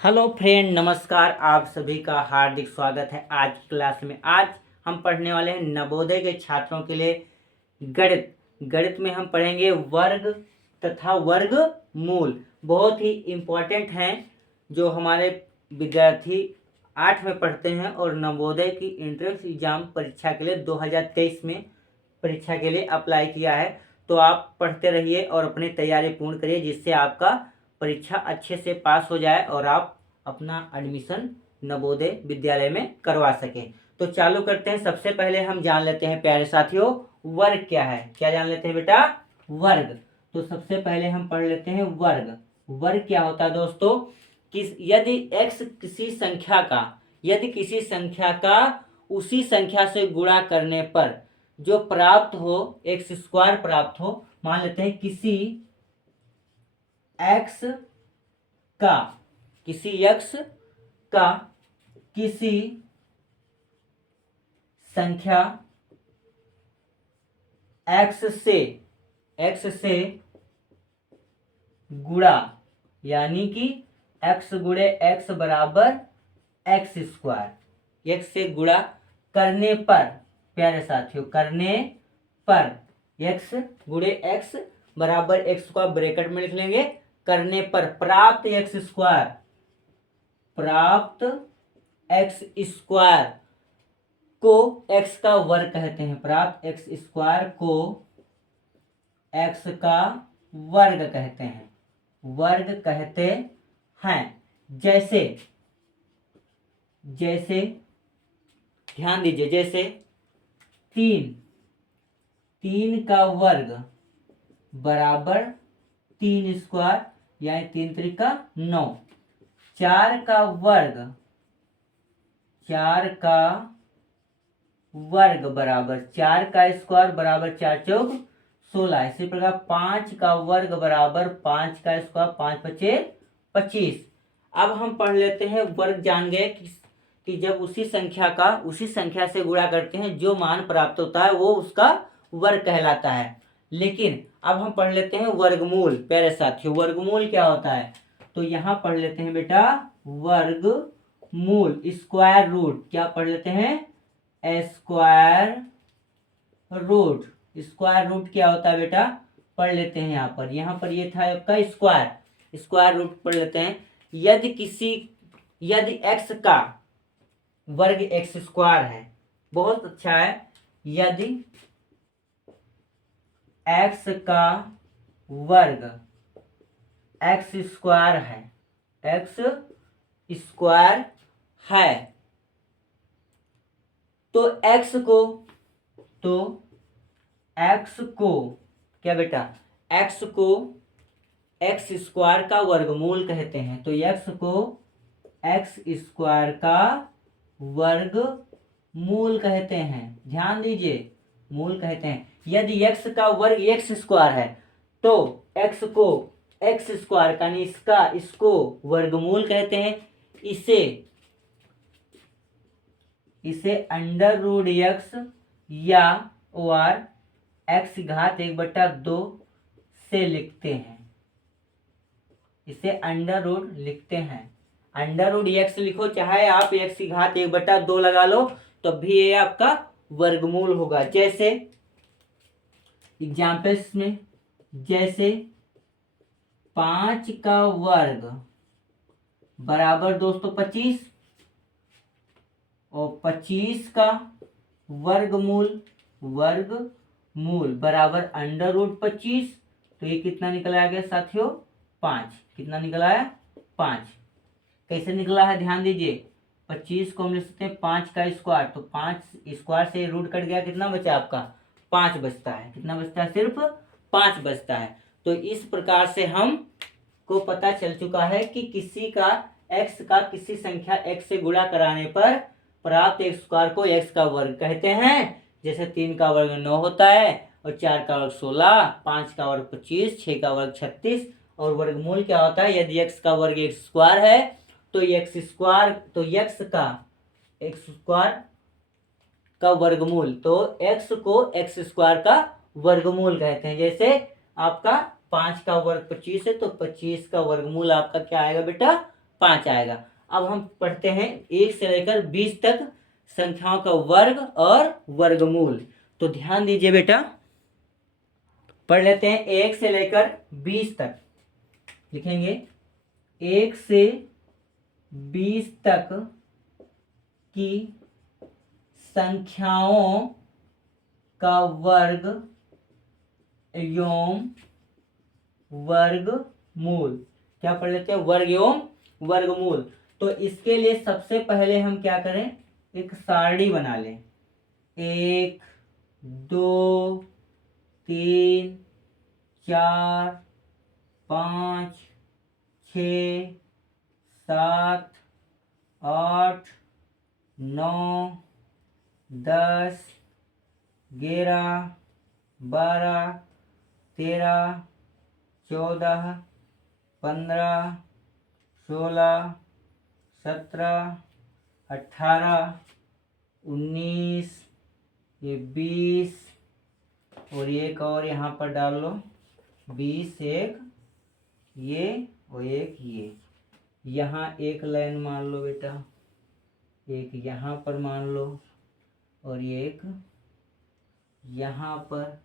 Hello friend, नमस्कार। आप सभी का हार्दिक स्वागत है आज की क्लास में। आज हम पढ़ने वाले हैं नवोदय के छात्रों के लिए गणित। गणित में हम पढ़ेंगे वर्ग तथा वर्गमूल। बहुत ही इम्पोर्टेंट हैं जो हमारे विद्यार्थी 8 में पढ़ते हैं और नवोदय की एंट्रेंस एग्जाम परीक्षा के लिए 2023 में परीक्षा के लिए अप्लाई किया है। तो आप पढ़ते रहिए और अपनी तैयारी पूर्ण करिए, जिससे आपका परीक्षा अच्छे से पास हो जाए और आप अपना एडमिशन नवोदय विद्यालय में करवा सकें। तो चालू करते हैं। सबसे पहले हम जान लेते हैं प्यारे साथियों, वर्ग क्या है। क्या जान लेते हैं बेटा? वर्ग। तो सबसे पहले हम पढ़ लेते हैं वर्ग। वर्ग क्या होता है दोस्तों? यदि x किसी संख्या का उसी संख्या से गुणा करने पर जो प्राप्त हो, एक्स स्क्वायर प्राप्त हो। मान लेते हैं किसी x का किसी संख्या x से गुणा, यानी कि x गुणे x बराबर एक्स स्क्वायर। x से गुणा करने पर, प्यारे साथियों, करने पर x गुणे x बराबर एक्स स्क्वायर ब्रैकेट में लिख लेंगे। करने पर प्राप्त एक्स स्क्वायर को x का वर्ग कहते हैं। प्राप्त एक्स स्क्वायर को x का वर्ग कहते हैं। जैसे ध्यान दीजिए, जैसे 3 का वर्ग बराबर 3 स्क्वायर, यानी 3 त्रिका 9। 4 का वर्ग बराबर 4 का स्क्वायर बराबर 4 चौक 16। इसी प्रकार 5 का वर्ग बराबर 5 का स्क्वायर 5 पचे 25। अब हम पढ़ लेते हैं वर्ग। जान गए कि जब उसी संख्या से गुणा करते हैं, जो मान प्राप्त होता है वो उसका वर्ग कहलाता है। लेकिन अब हम पढ़ लेते हैं वर्गमूल। प्यारे साथियों, वर्गमूल क्या होता है? तो यहाँ पढ़ लेते हैं बेटा वर्गमूल। Square root. क्या पढ़ लेते हैं? Square root. स्क्वायर रूट क्या होता है बेटा? पढ़ लेते हैं। यहाँ पर ये था आपका स्क्वायर रूट पढ़ लेते हैं। यदि x का वर्ग एक्स स्क्वायर है, बहुत अच्छा है। यदि x का वर्ग एक्स स्क्वायर है, तो x को क्या बेटा? x को एक्स स्क्वायर का वर्गमूल कहते हैं। तो x को एक्स स्क्वायर का वर्गमूल कहते हैं। ध्यान दीजिए, मूल कहते हैं। यदि x का वर्ग एक्स स्क्वायर है तो x को एक्स स्क्वायर का इसको वर्गमूल कहते हैं। इसे अंडर रूट एक्स या और एक्स घात 1/2 से लिखते हैं। इसे अंडर रूट लिखते हैं। अंडर रूट एक्स लिखो, चाहे आप एक्स की घात 1/2 लगा लो, तब भी ये आपका वर्गमूल होगा। जैसे एग्जाम्पल्स में, जैसे 5 का वर्ग बराबर दोस्तों 25 और 25 का वर्गमूल बराबर अंडर रूट 25। तो ये कितना निकला गया साथियों? 5। कितना निकला है? 5। कैसे निकला है ध्यान दीजिए। 25 को हम लिख सकते हैं 5 का स्क्वायर, तो 5 स्क्वायर से रूट कट गया, कितना बचा आपका? 5 बचता है। कितना बचता है? सिर्फ 5 बचता है। तो इस प्रकार से हम को पता चल चुका है कि किसी संख्या x से गुणा कराने पर प्राप्त एक्स स्क्वायर को x का वर्ग कहते हैं। जैसे 3 का वर्ग 9 होता है, और 4 का वर्ग 16, 5 का वर्ग 25, 6 का वर्ग 36। और वर्गमूल क्या होता है? यदि x का वर्ग एक्स स्क्वायर है तो x स्क्वायर का वर्गमूल, तो x को एक्स स्क्वायर का वर्गमूल कहते हैं। जैसे आपका 5 का वर्ग 25 है, तो 25 का वर्गमूल आपका क्या आएगा बेटा? 5 आएगा। अब हम पढ़ते हैं 1 से लेकर 20 तक संख्याओं का वर्ग और वर्गमूल। तो ध्यान दीजिए बेटा, पढ़ लेते हैं 1 से लेकर 20 तक। लिखेंगे 1 से 20 तक की संख्याओं का वर्ग एवं वर्गमूल। क्या पढ़ लेते हैं? वर्ग एवं वर्गमूल। तो इसके लिए सबसे पहले हम क्या करें, एक सारणी बना लें। 1 2 3 4 5 6 7 8 9 10 11 12 13 14 15 16 17 18 19 ये 20 और एक और यहाँ पर डाल लो 20, एक ये और एक ये। यहाँ एक लाइन मान लो बेटा, एक यहाँ पर मान लो और एक यहाँ पर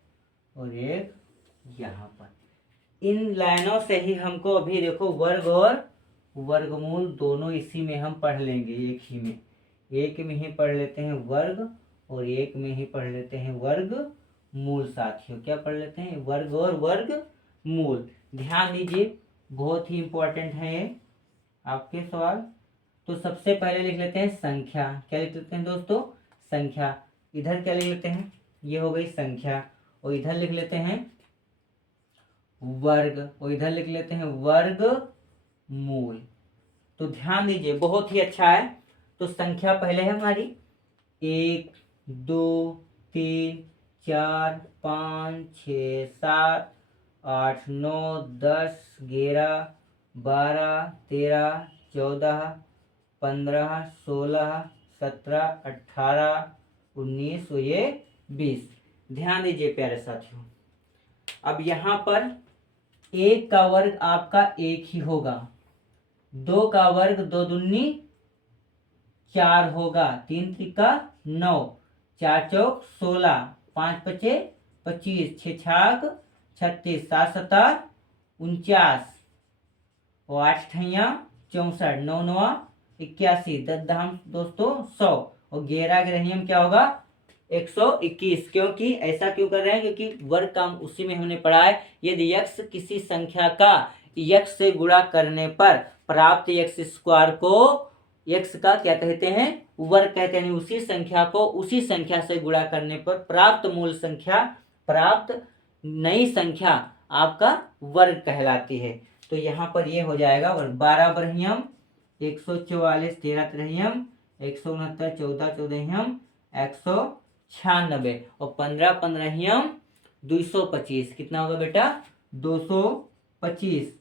और एक यहाँ पर। इन लाइनों से ही हमको अभी देखो वर्ग और वर्गमूल दोनों इसी में हम पढ़ लेंगे, एक ही में, एक में ही पढ़ लेते हैं वर्ग और एक में ही पढ़ लेते हैं वर्गमूल। साथियों क्या पढ़ लेते हैं? वर्ग और वर्गमूल। ध्यान दीजिए, बहुत ही इंपॉर्टेंट है ये आपके सवाल। तो सबसे पहले लिख लेते हैं संख्या। क्या लिख लेते हैं दोस्तों? संख्या। इधर क्या लिख लेते हैं? ये हो गई संख्या। और इधर लिख लेते हैं वर्ग और इधर लिख लेते हैं वर्गमूल। तो ध्यान दीजिए, बहुत ही अच्छा है। तो संख्या पहले है हमारी 1 2 3 4 5 6 7 8 9 10 11 12 13 14 15 16 17 18 19 और ये 20। ध्यान दीजिए प्यारे साथियों, अब यहाँ पर 1 का वर्ग आपका 1 ही होगा, 2 का वर्ग 2 दूनी 4 होगा, 3 त्रिका 9, 4 चौक 16, 5 पचे 25, 6 छाक 36, 7 सता 49 और 8 ठैया 64, 9 नवा 81, 10 धाम दोस्तों 100 और 11 ग्रहियम क्या होगा? 121। क्योंकि ऐसा क्यों कर रहे हैं? क्योंकि वर्ग का उसी में हमने पढ़ा है, यदि x किसी संख्या का x से गुणा करने पर प्राप्त x स्क्वायर को x का क्या कहते हैं? वर्ग कहते हैं। उसी संख्या को उसी संख्या से गुणा करने पर प्राप्त मूल संख्या, प्राप्त नई संख्या आपका वर्ग कहलाती है। तो यहाँ पर ये हो जाएगा वर्ग। 12 बरहियम 144, 13 तिरहियम 169, 14 चौदहियम 196 और 15 पंद्रहियम 225। कितना होगा बेटा? 225।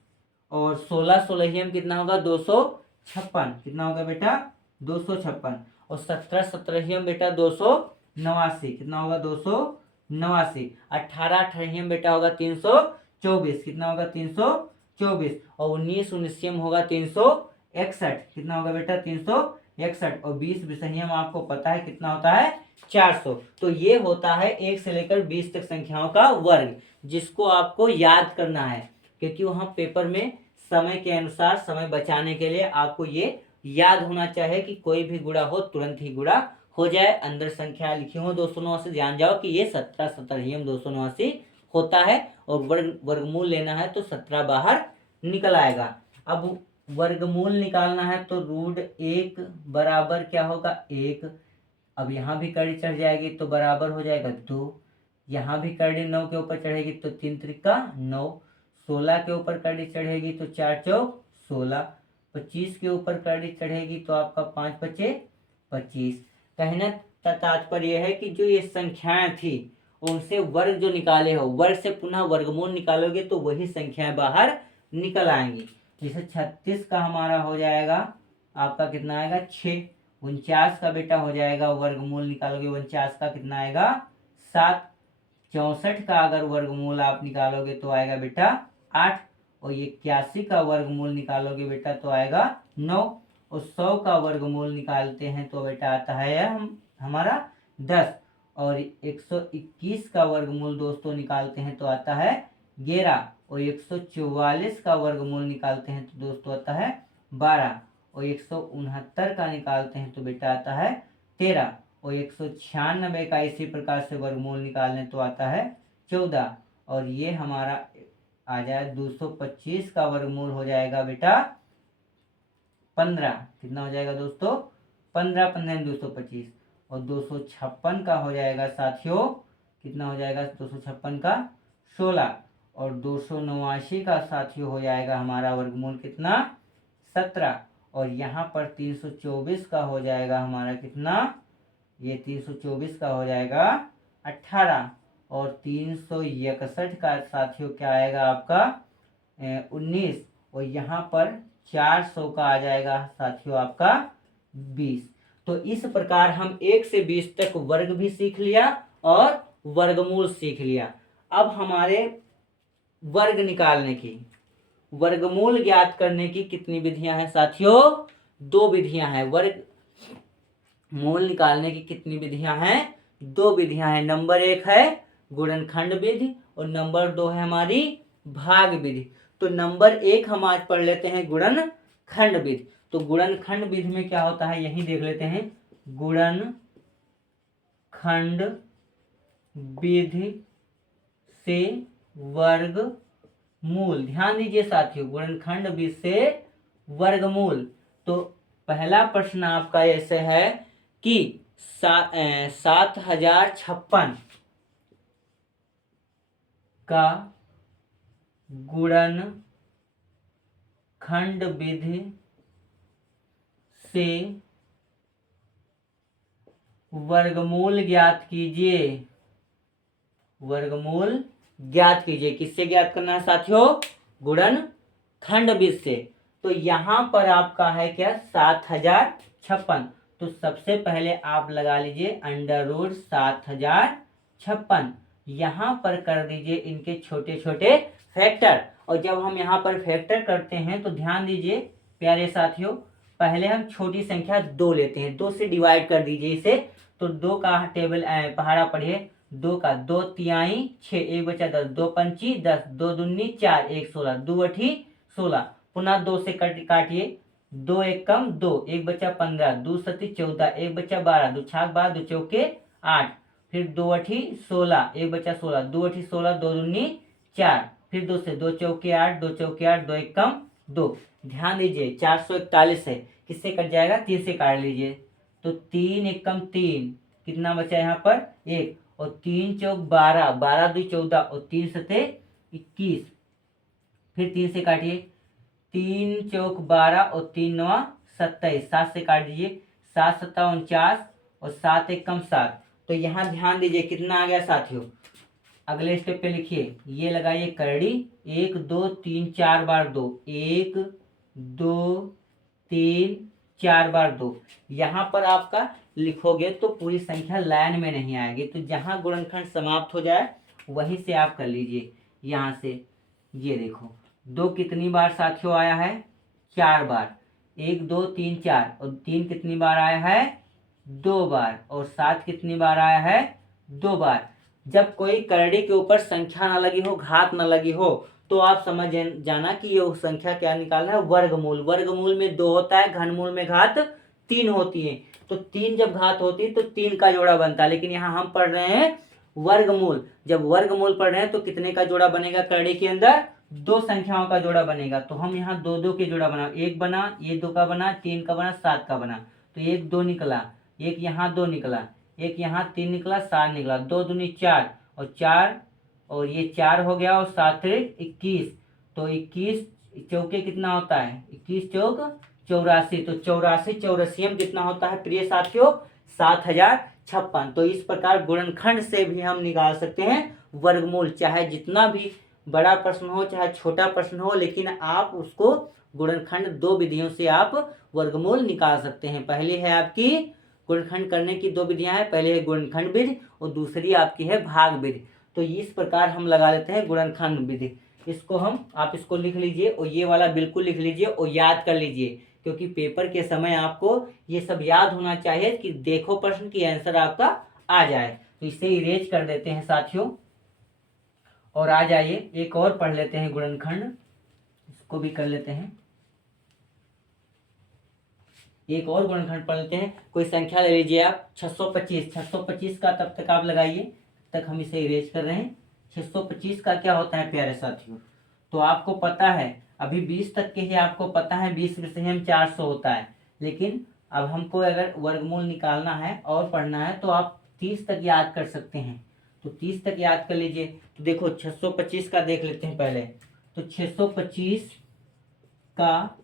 और 16 सोलहियम कितना होगा? 256। कितना होगा बेटा? 256। और 17 सत्रहियम बेटा 289। कितना होगा? 289। 18 अठारहियम बेटा होगा 324। कितना होगा? 324। और 19 उन्नीसयम होगा 361। कितना होगा बेटा? 361। और 20 बीसहियम आपको पता है कितना होता है? 400। तो ये होता है 1 से लेकर 20 तक संख्याओं का वर्ग, जिसको आपको याद करना है, क्योंकि वहाँ पेपर में समय के अनुसार, समय बचाने के लिए आपको ये याद होना चाहिए कि कोई भी गुणा हो तुरंत ही गुणा हो जाए। अंदर संख्या लिखी हो 289, ध्यान जाओ कि ये 17 सत्रहियम 289 होता है। और वर्गमूल लेना है तो 17 बाहर निकल आएगा। अब वर्गमूल निकालना है तो √1 बराबर क्या होगा? 1। अब यहाँ भी कड़ी चढ़ जाएगी तो बराबर हो जाएगा 2। यहाँ भी कड़ी 9 के ऊपर चढ़ेगी तो 3 त्रिका 9। 16 के ऊपर कड़ी चढ़ेगी तो 4 चौक 16। 25 के ऊपर कड़ी चढ़ेगी तो आपका 5 पचे 25। कहने का तात्पर्य है कि जो ये संख्याएं थी उनसे वर्ग जो निकाले हो, वर्ग से पुनः वर्गमूल निकालोगे तो वही संख्याएं बाहर निकल आएंगी। जैसे 36 का हमारा हो जाएगा आपका कितना आएगा? 6। 49 का बेटा हो जाएगा, वर्गमूल निकालोगे 49 का कितना आएगा? 7। 64 का अगर वर्गमूल आप निकालोगे तो आएगा बेटा 8। और 81 का वर्गमूल निकालोगे बेटा तो आएगा 9 और 100 का वर्गमूल निकालते हैं तो बेटा आता है हमारा 10 और 121 का वर्गमूल दोस्तों निकालते हैं तो आता है 11 और 144 का वर्गमूल निकालते हैं तो दोस्तों आता है 12 और 169 का निकालते हैं तो बेटा आता है 13 और 196 का इसी प्रकार से वर्गमूल निकालने तो आता है 14 और ये हमारा आ जाए 225 का वर्गमूल हो जाएगा बेटा 15। कितना हो जाएगा दोस्तों 15 15 225 और 256 का हो जाएगा साथियों कितना हो जाएगा 256 का 16 और 289 का साथियों हो जाएगा हमारा वर्गमूल कितना 17 और यहाँ पर 324 का हो जाएगा हमारा कितना ये 324 का हो जाएगा 18 और 361 का साथियों क्या आएगा आपका 19 और यहाँ पर 400 का आ जाएगा साथियों आपका 20। तो इस प्रकार हम 1 से 20 तक वर्ग भी सीख लिया और वर्गमूल सीख लिया। अब हमारे वर्ग निकालने की वर्गमूल ज्ञात करने की कितनी विधियां हैं साथियों 2 विधियां हैं। वर्ग मूल निकालने की कितनी विधियां हैं 2 विधियां हैं। नंबर 1 है गुणनखंड विधि और नंबर 2 है हमारी भाग विधि। तो नंबर 1 हम आज पढ़ लेते हैं गुणनखंड विधि। तो गुणनखंड विधि में क्या होता है यही देख लेते हैं। गुणनखंड विधि से वर्गमूल ध्यान दीजिए साथियों गुणनखंड विधि से वर्गमूल। तो पहला प्रश्न आपका ऐसे है कि 7056 का गुणनखंड विधि से वर्गमूल ज्ञात कीजिए। वर्गमूल ज्ञात कीजिए किससे ज्ञात करना है साथियों गुणनखंड विधि से। तो यहाँ पर आपका है क्या 7056। तो सबसे पहले आप लगा लीजिए अंडर रूट 7056 यहाँ पर कर दीजिए इनके छोटे छोटे फैक्टर। और जब हम यहाँ पर फैक्टर करते हैं तो ध्यान दीजिए प्यारे साथियों पहले हम छोटी संख्या 2 लेते हैं 2 से डिवाइड कर दीजिए इसे। तो 2 का टेबल पहाड़ा पढ़िए 2 का 2 तिहाई 6 1 बचा 10 2 पंची 10 2 दूनी 4 1 16 2 अठी 16 पुनः 2 से काटिए 2 1 कम 2 1 बचा 15 2 सती 14 1 बचा 12 2 छाक 12 2 चौके 8 फिर 2 अठी 16 1 बचा 16 2 अठी 16 2 दूनी 4 फिर 2 से 2 चौके 8 2 चौके 8 2 1 कम 2। ध्यान दीजिए 441 है किससे कट जाएगा 3 से काट लीजिए। तो 3 1 कम 3 कितना बचा यहाँ पर 1 और 3 चौक 12 12 2 14 और 3 सते 21 फिर 3 से काटिए 3 चौक 12 और 3 9 27 7 से काट दीजिए 7 7 49 और 7 1 कम 7। तो यहाँ ध्यान दीजिए कितना आ गया साथियों। अगले स्टेप पे लिखिए ये लगाइए करड़ी 1 2 3 4 बार 2 1 2 3 4 बार 2। यहाँ पर आपका लिखोगे तो पूरी संख्या लाइन में नहीं आएगी। तो जहाँ गुणनखंड समाप्त हो जाए वहीं से आप कर लीजिए। यहाँ से ये देखो 2 कितनी बार साथियों आया है 4 बार 1 2 3 4 और 3 कितनी बार आया है 2 बार और 7 कितनी बार आया है 2 बार। जब कोई करड़ी के ऊपर संख्या ना लगी हो घात ना लगी हो तो आप समझ जाना कि ये संख्या क्या निकालना है वर्गमूल। वर्गमूल में 2 होता है घनमूल में घात 3 होती है। तो 3 जब घात होती है तो 3 का जोड़ा बनता है। लेकिन यहाँ हम पढ़ रहे हैं वर्गमूल। जब वर्गमूल पढ़ रहे हैं तो कितने का जोड़ा बनेगा करड़ी के अंदर 2 संख्याओं का जोड़ा बनेगा। तो हम यहाँ 2 2 के जोड़ा बना 1 बना ये 2 का बना 3 का बना 7 का बना। तो 1 2 निकला 1 यहाँ 2 निकला 1 यहाँ 3 निकला 7 निकला 2 दूनी 4 और 4 और ये 4 हो गया और 7 21। तो 21 चौके कितना होता है 21 चौक 84। तो 84 84 कितना होता है प्रिय साथियों 7056। तो इस प्रकार गुणनखंड से भी हम निकाल सकते हैं वर्गमूल। चाहे जितना भी बड़ा प्रश्न हो चाहे छोटा प्रश्न हो लेकिन आप उसको गुणनखंड 2 विधियों से आप वर्गमूल निकाल सकते हैं। पहली है आपकी गुणनखंड करने की 2 विधियां हैं। पहले है गुणनखंड विधि और दूसरी आपकी है भाग विधि। तो इस प्रकार हम लगा लेते हैं गुणनखंड विधि। इसको हम आप इसको लिख लीजिए और ये वाला बिल्कुल लिख लीजिए और याद कर लीजिए क्योंकि पेपर के समय आपको ये सब याद होना चाहिए कि देखो प्रश्न की आंसर आपका आ जाए। तो इसे इरेज कर देते हैं साथियों और आ जाइए एक और पढ़ लेते हैं गुणनखंड, इसको भी कर लेते हैं। एक और गुणनखंड पढ़ लेते हैं। कोई संख्या ले लीजिए आप 625। 625 का तब तक आप लगाइए, तक हम इसे इरेज कर रहे हैं। 625 का क्या होता है प्यारे साथियों, तो आपको पता है अभी 20 तक के ही आपको पता है, 20 में से हम 400 होता है। लेकिन अब हमको अगर वर्गमूल निकालना है और पढ़ना है तो आप 30 तक याद कर सकते हैं। तो 30 तक याद कर लीजिए। तो देखो 625 का देख लेते हैं पहले। तो 625 का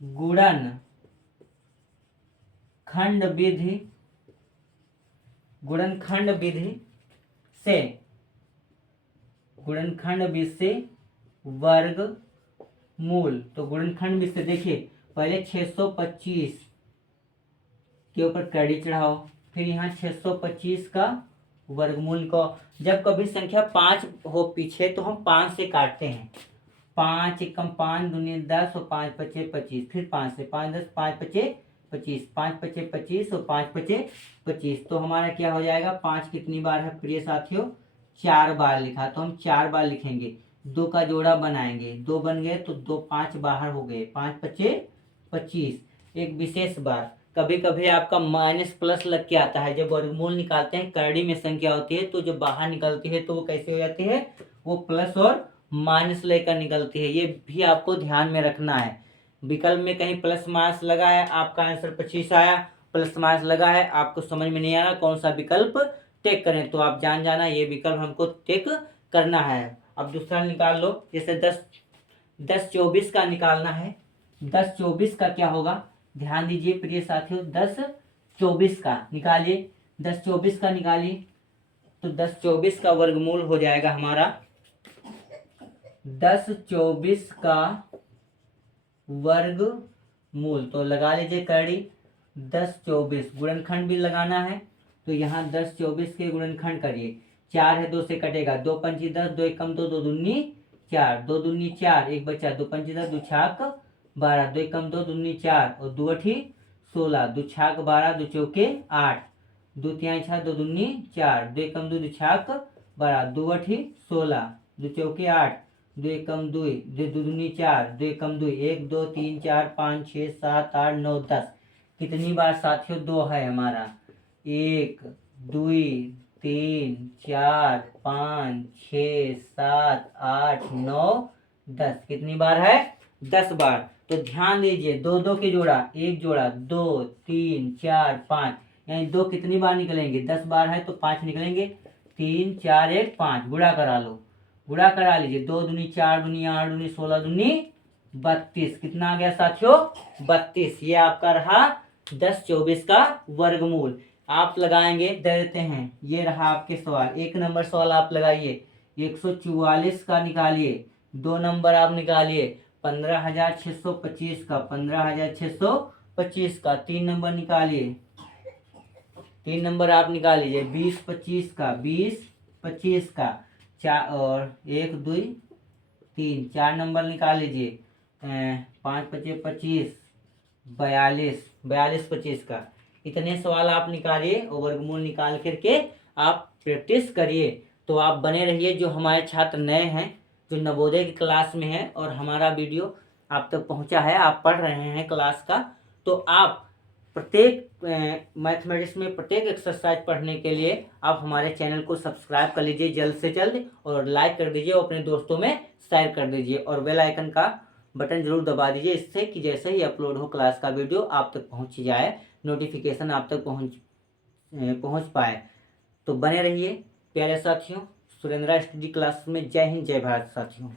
गुणन खंड विधि, गुणनखंड विधि से, गुणनखंड विधि से वर्गमूल। तो गुणनखंड विधि से देखिए पहले 625 के ऊपर कड़ी चढ़ाओ, फिर यहाँ 625 का वर्गमूल को, जब कभी संख्या 5 हो पीछे तो हम 5 से काटते हैं। 5 एकम 5 दूनी 10 और 5 पचे 25, फिर 5 से 5 10 5 पचे 25, 5 पचे 25 और 5 पचे 25। तो हमारा क्या हो जाएगा, 5 कितनी बार है प्रिय साथियों, 4 बार लिखा, तो हम 4 बार लिखेंगे। 2 का जोड़ा बनाएंगे, 2 बन गए तो 2 5 बाहर हो गए, 5 पचे 25। एक विशेष बार, कभी कभी आपका माइनस प्लस लग के आता है, जब वर्गमूल निकालते हैं करड़ी में संख्या होती है तो जो बाहर निकलती है तो वो कैसे हो जाती है, वो प्लस और माइनस लेकर निकलती है। ये भी आपको ध्यान में रखना है। विकल्प में कहीं प्लस माइनस लगा है, आपका आंसर 25 आया, प्लस माइनस लगा है, आपको समझ में नहीं आ रहा कौन सा विकल्प टिक करें, तो आप जान जाना ये विकल्प हमको टिक करना है। अब दूसरा निकाल लो, जैसे 10 24 का निकालना है। 10 24 का क्या होगा, ध्यान दीजिए प्रिय साथियों, 10 24 का निकालिए। 10 24 का निकालिए तो 10 24 का वर्गमूल हो जाएगा हमारा 10 24 का वर्गमूल। तो लगा लीजिए कड़ी 10 24, गुणनखंड भी लगाना है तो यहाँ 10 24 के गुणनखंड करिए। 4 है 2 से कटेगा, 2 पंची 10, 2 एकम 2, 2 दूनी 4, 2 दूनी 4, एक बचा 2 पंची 10, 2 छाक 12, 2 एकम 2, 2 दूनी 4 और 2 अठी 16, 2 छाक 12, 2 चौके 8, 2 तिहाई 6, 2 दूनी 4, 2 एकम 2, 2 छाक 12, 2 अठी 16, 2 चौके 8, 2 एकम 2, 2 दूनी 4, 2 एकम 2, 1 2 3 4 5 6 7 8 9 10। कितनी बार साथियों, 2 है हमारा, 1 2 3 4 5 6 7 8 9 10। कितनी बार है, 10 बार। तो ध्यान दीजिए 2 2 के जोड़ा, एक जोड़ा 2 3 4 5, यानी 2 कितनी बार निकलेंगे, 10 बार है तो 5 निकलेंगे। 3 4 1 5, गुणा करा लो, गुणा करा लीजिए। 2 दूनी 4 दूनी 8 दूनी 16 दूनी 32। कितना आ गया साथियों, 32। ये आपका रहा 10 24 का वर्गमूल। आप लगाएंगे, दे देते हैं, ये रहा आपके सवाल। 1 नंबर सवाल आप लगाइए, 144 का निकालिए। 2 नंबर आप निकालिए 15,625 का, 15,625 का। 3 नंबर निकालिए, 3 नंबर आप निकाल लीजिए 20 25 का, 20 25 का। 4 और 1 2 3, 4 नंबर निकाल लीजिए। 5 25 25, 42 42 25 का। इतने सवाल आप निकालिए और वर्गमूल निकाल करके आप प्रैक्टिस करिए। तो आप बने रहिए, जो हमारे छात्र नए हैं, जो नवोदय की क्लास में हैं और हमारा वीडियो आप तक पहुंचा है, आप पढ़ रहे हैं क्लास का, तो आप प्रत्येक मैथमेटिक्स में प्रत्येक एक्सरसाइज पढ़ने के लिए आप हमारे चैनल को सब्सक्राइब कर लीजिए जल्द से जल्द, और लाइक कर दीजिए और अपने दोस्तों में शेयर कर दीजिए, और बेल आइकन का बटन जरूर दबा दीजिए, इससे कि जैसे ही अपलोड हो क्लास का वीडियो आप तक पहुंच जाए, नोटिफिकेशन आप तक पहुंच पाए। तो बने रहिए प्यारे साथियों, सुरेंद्रा स्टडी क्लास में। जय हिंद, जय भारत साथियों।